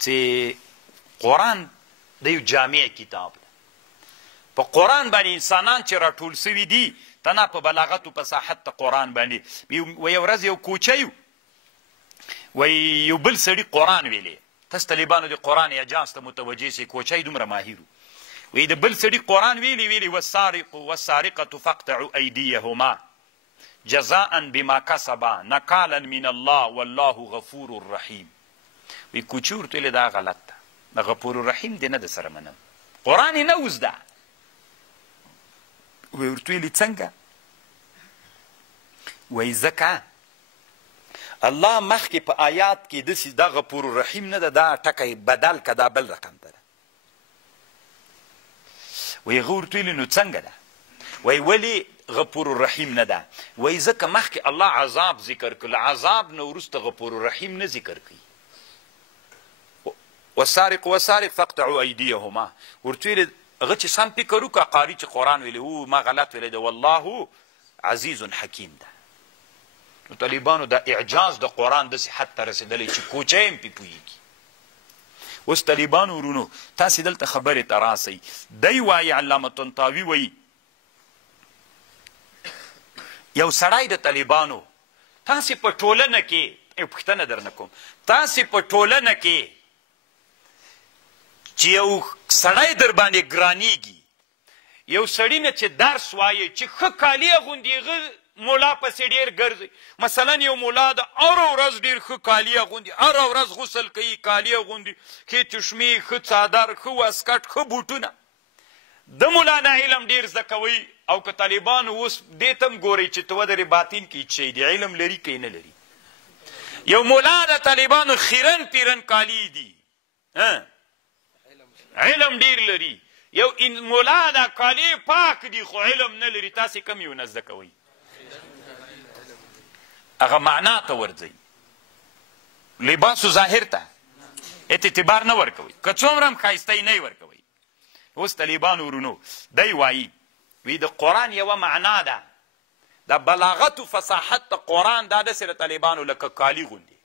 چې قرآن د یو جامع کتاب ده. په قرآن باندې انسانان چې راټول سوي دي تنها په بلاغت و فصاحت د قرآن باندې. و یو ورځ یو کوچی وی یو بل سړي قرآن ویلی. تاسو طالبانو د قرآن اعجاز ته متوجه سئ، کوچی دومره ماهر وی د بل سړي قرآن ویلی والسارق والسارقة فاقطعوا ایدیهما جزاء بما کسبا نکالا من الله والله غفور الرحیم. وی کوچي ورته ویلې دا غلط ده، د غفور الرحیم دی نه د سره منم، قرآن یې نه وزده. وی ورته ویلې څنګه؟ وی ځکه الله مخکې په آیات کې داسې دا غفور الرحیم نه ده، دا ټکی بدل که دا بل رقم ده. وی هغه ورته ویلې نو څنګه ده؟ وی ولې غفور الرحیم نه ده؟ وی ځکه مخکې الله عذاب ذکر کړ، عذاب نه وروسته غفور الرحیم نه ذکر کوي. والسارق والسارق فاقطعوا ایدیهما. ورته ویلې هغه چې سم فکر وکړه قاري چې قرآن ویلی او ما غلط ویلی ده، والله عزیز حکیم ده. نو طالبانو دا اعجاز د قرآن داسې حد ته رسېدلی چې کوچی هم پې پوهېږي. اوس طالبانو ورونو تاسې دلته خبرې ته راسئ. دی وایي علامه طنطاوي وایي یو سړی د طالبانو تاسې په ټولنه کې پوښتنه درنه کوم، تاسې په ټولنه کې چې یو سړی در باندې ګرانیږي، یو سړي نه چې درس وایي چې ښه کالي اغوندي هغه مولا پسې ډېر ګرځي. مثلا یو مولا د هره ورځ ډېر ښه کالي اغوندي، هره ورځ غسل کوي، کالي اغوندي، ښې چشمې، ښه څادر، ښه واسکټ، ښه بوټونه، د مولا نه علم ډېر زده کوئ. او که طالبانو اوس دې ته هم ګورئ چې ته ودرې باطن کې هېڅ شی دی، علم لري که نه لري. یو مولا د طالبانو خیرن پیرن کالي دي، علم ډېر لري. یو مولا دا کالي پاک دي خو علم نه لري. تاسې کم یو نه زده کوئ؟ هغه معنا ته ورځئ، لباسو ظاهر ته اعتبار نه ورکوئ، که څومره هم ښایسته نه یې ورکوئ. اوس طالبانو ورونو دی وایي وی د قرآن یوه معنا ده، د بلاغت و فصاحت د قرآن دا داسې د طالبانو لکه کالي غوندې،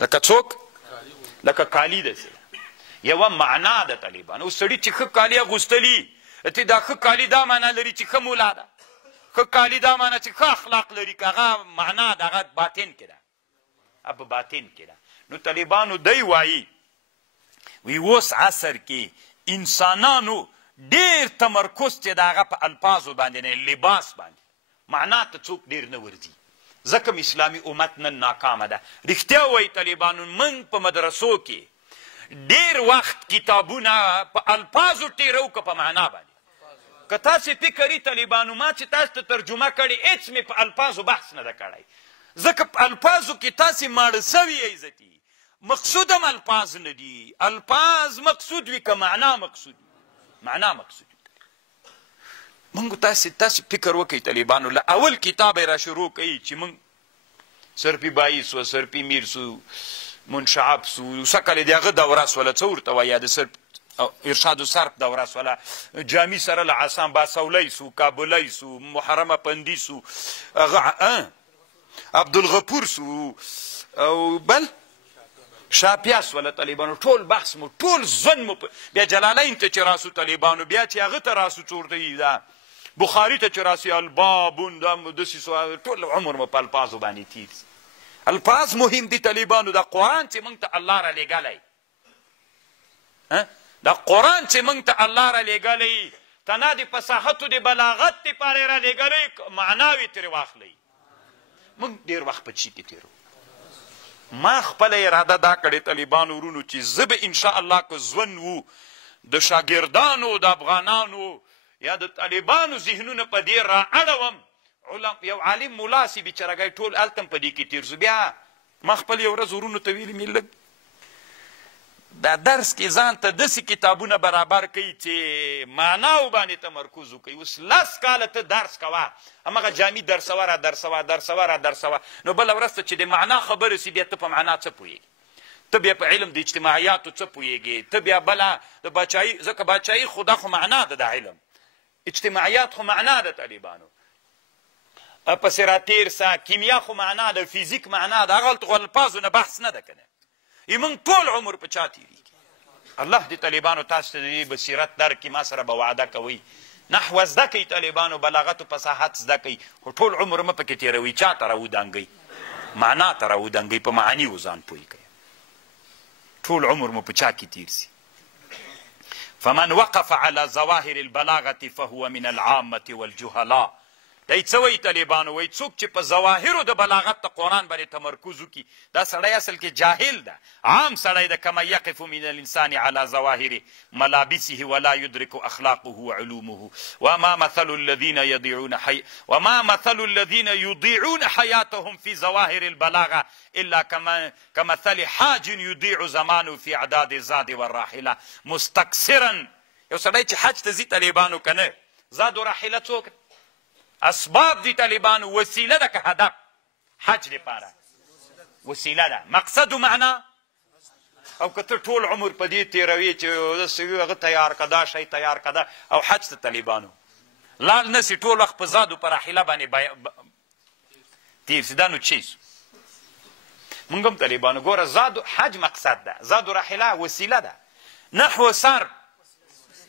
لکه څوک؟ لکه کالي داسې یوه معنا د طالبانو. اوس سړي چې ښه کالي اغوستلي، ته دا ښه کالي دا معنا لري چې ښه مولا ده، ښه کالي دا معنا چې ښه اخلاق لري، که هغه معنا د هغه باطن کې ده، په باطن کې ده. نو طالبانو دی وایي وی اوس عصر کې انسانانو ډېر تمرکز چې د هغه په الفاظو باندې نه لباس باندې، معنا ته څوک ډېر نه ورځي. ځکه اسلامي امت نن ناکامه ده. رښتیا وایي طالبانو موږ په مدرسو کې ډېر وخت کتابونه په الفاظو تېروو که په معنا باندې. که تاسې فکر یې طالبانو ما چې تاسو ته ترجمه کړې هېڅ مې په الفاظو بحث نه ده کړی، ځکه په الفاظو کې تاسې ماړه سوي یئ عزتي. مقصود هم الفاظ نه دي، الفاظ مقصود وي که معنا مقصود وي، معنا مقصود وي. موږ تاسې فکر وکئ طالبانو، له اول کتاب یې را شروع کوي چې موږ سرپي بایي سوه، سرپي میر سو، منشعب سو، سکل د هغه دوره سوله، څه ورته وایي یا د سرپ ارشاد و صرف دوره سوله، جامي سره له عصام باسولی سو، کابلی سو، محرم پندي سو، هغه عبدالغفور سو، او بل شاپیاس ولا طالبانو. ټول بحث مو ټول ځن مو بیا جلالین ته چې راسو طالبانو، بیا چې هغه ته راسو څه ورته وي دا بخاري ته چې راسي البابون دا داسې سو، ټول عمر مو په الفاظو باندې تیر سي. الفاظ مهم دي طالبانو. دا قرآن چې موږ ته الله را لېږلی، دا قرآن چې موږ ته الله را لېږلی تنها د فصاحت د بلاغت دپاره یې را لېږلی، معناوې ترې واخلئ. موږ ډېر وخت په چي کې تېرو. ما خپله اراده دا کړې طالبانو ورونو چې زه به انشاءالله که ژوند وو د شاګردانو د افغانانو یا د طالبانو ذهنونه په دې را اړوم. یو عالم مولا سي بیچارهګی ټول هلته هم په دې کې تېر شو. بیا ما خپل یو ورځ ورونو ته ویلي مې لږ دا درس کې ځان ته داسې کتابونه برابر کوي چې معناو باندې تمرکز وکوي. اوس 10 کاله ته درس کوه، همغه جامي درسوه را درسوه درسوه را درسوه، نو بله ورځ ته چې د معنا خبرې سي بیا ته په معنا څه پوهېږي، ته بیا په علم د اجتماعیاتو څه پوهېږي، ته بیا بله د باچایي، ځکه باچایي خو دا خو معنا ده د علم، اجتماعیات خو معنا ده طالبانو، پسې را تېر سه کیمیا خو معنا ده، فیزیک معنا ده، هغه هلته خو الفاظو نه بحث نه ده که نه. موږ ټول عمر په چا تېرېږي الله دې طالبانو تاسو ته د دې بصیرت درکړي ما سره به وعده کوئ نحوه زده کوئ طالبانو بلاغت و فصاحت زده کوئ خو ټول عمر مه پکې تېروئ چا ته راودانګئ معنا ته راودانګئ په معاني و ځان پوه کوئ ټول عمر مو په چا کې تېر سي فمن وقف على ظواهر البلاغة فهو من العامة والجهلاء دی څه وایي طالبانو وایي څوک چې په ظواهرو د بلاغت د قرآن باندې تمرکز وکړي دا سړی اصل کې جاهل ده عام سړی ده کما یقف من الانسان على ظواهر ملابسه ولا يدرك اخلاقه وعلومه وما مثل الذين يضيعون حياتهم في ظواهر البلاغة الا كمثل حاج يضيع زمانه في اعداد الزاد والراحله مستكثرا یو سړی چې حج ته ځي طالبانو که نه زاد و راحله څوک اسباب دی طالبانو وسیله ده که هدف حج لپاره وسیله ده مقصد و معنا او که ته ټول عمر په دې تېروي چې داسې وي هغه تیار که دا شی تیار که دا او حج ته طالبانو لال نسي ټول وخت په زاد و په راحله باندې تېر سي دا نو چی سو مونږ هم طالبانو ګوره زاد حج مقصد ده زاد و راحله وسیله ده نحو صرف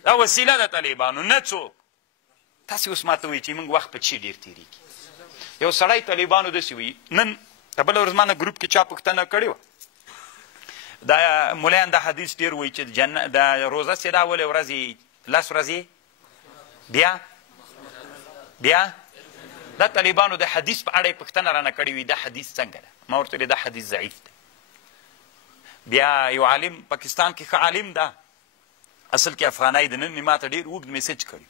دا وسیله ده طالبانو نه څوک تاسې اوس ما ته وایي چې موږ وخت په چی ډېر تېرېږي یو سړی طالبانو داسې وایي نن د بله ورځ ما نه ګروپ کې چا پوښتنه کړې وه دا ملیان دا حدیث ډېر وایي چې د روزه چې دا ولې ورځې 10 ورځې بیا دا طالبانو د حدیث په اړه یې پوښتنه رانه کړې وي دا حدیث څنګه ده ما ورته ویلې دا حدیث ضعیف ده بیا یو عالم پاکستان کې ښه عالم ده اصل کې افغانی د نن مې ما ته ډېر اوږد میسج کړي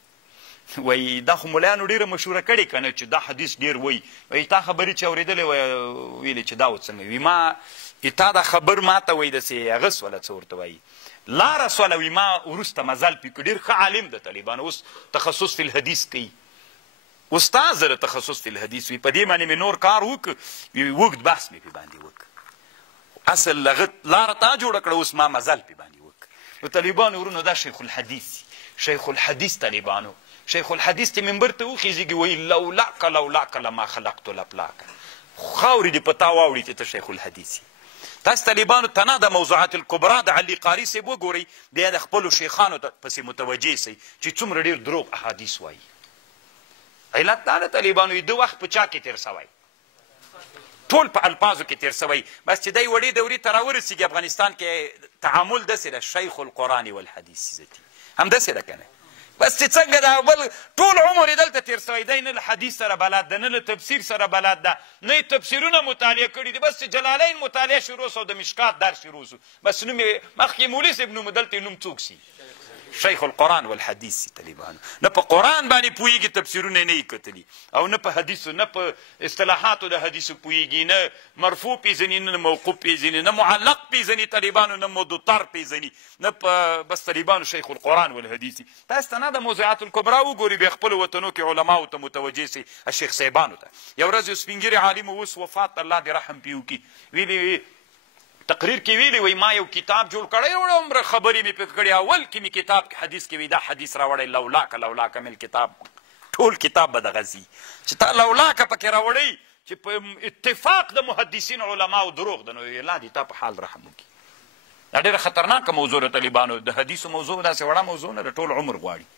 وایي دا خو ملیانو ډېره مشهوره کړې که نه چې دا حدیث ډېر وایي وایي تا خبرې چې اورېدلې ویلې چې دا و څنګه وي ما تا دا خبر ما ته وایي داسې هغه سوله څه ورته وایي لاره سوله وي ما وروسته مزل پې کړو ډېر ښه عالم ده طالبانو اوس تخصص فی الحدیث کوي استاد د تخصص فی الحدیث وي په دې باندې مې نور کار وکړ اوږد بحث مې پې باندې وکړ اصل هغه لاره تا جوړه کړه اوس ما مزل پې باندې وکړ نو طالبانو ورونو دا شیخ الحدیث شیخ الحدیث طالبانو شیخ الحدیث چې منبر ته وخیږي وایي لولاک لما خلقت الافلاک خاورې دې په تا واوړي چې ته شیخ الحدیث تاسو طالبانو ته نه د موضوعات الکبرا د علي قاري صاحب وګورئ بیا د خپلو شیخانو پسې متوجه سئ چې څومره ډېر دروغ احادیث وایي علت دا ده طالبانو د وخت په چا کې تېر سوی ټول په الفاظو کې تېر سوی بس چې دی وړې دورې ته راورسېږي افغانستان کې تعامل داسې ده شیخ القرآن والحدیث عزتي همداسې ده که نه بس چې څنګه دا بل ټول عمر یې دلته تېر سوی دی نه له حدیث سره بلد ده نه له تفسیر سره بلد ده نه یې تفسیرونه مطالعه کړي دي بس چې جلالین مطالعه شروع سو د مشکات در شروع سو بس نوم یې مخکې مولي صاحب نوم دلته نوم څوک سي شیخ القرآن والحدیث طالبانو نه په قرآن باندې پوهېږي تفسیرونه نه یې کتلي او نه په حدیثو نه په اصطلاحاتو د حدیثو پوهېږي نه مرفوع پېژني نه موقوف پېژني نه معلق پېژني طالبانو نه مدطر پېژني نه په بس طالبانو شیخ القرآن والحدیث تاسو ته نه د موضوعات الکبرا وګوري بیا خپلو وطنو کې علماو ته متوجه سئ شیخ صاحبانو ته یو ورځ یو سپین ږیري عالم اوس وفات الله دې رحم پې وکړي ویلي تقریر کې ویلي وایي ما یو کتاب جوړ کړی عمره خبرې مې پکې کړې اول کې مې کتاب کې حدیث کې وي دا حدیث راوړی لولاک مې کتاب ټول کتاب به دغه ځي چې تا لولاک پکې راوړی چې په اتفاق د محدثین علماو دروغ ده نو الله دې تا په حال رحم وکړي دا ډېره خطرناکه موضوع ده طالبانو د حدیثو موضوع داسې وړه موضوع نه ده ټول عمر غواړي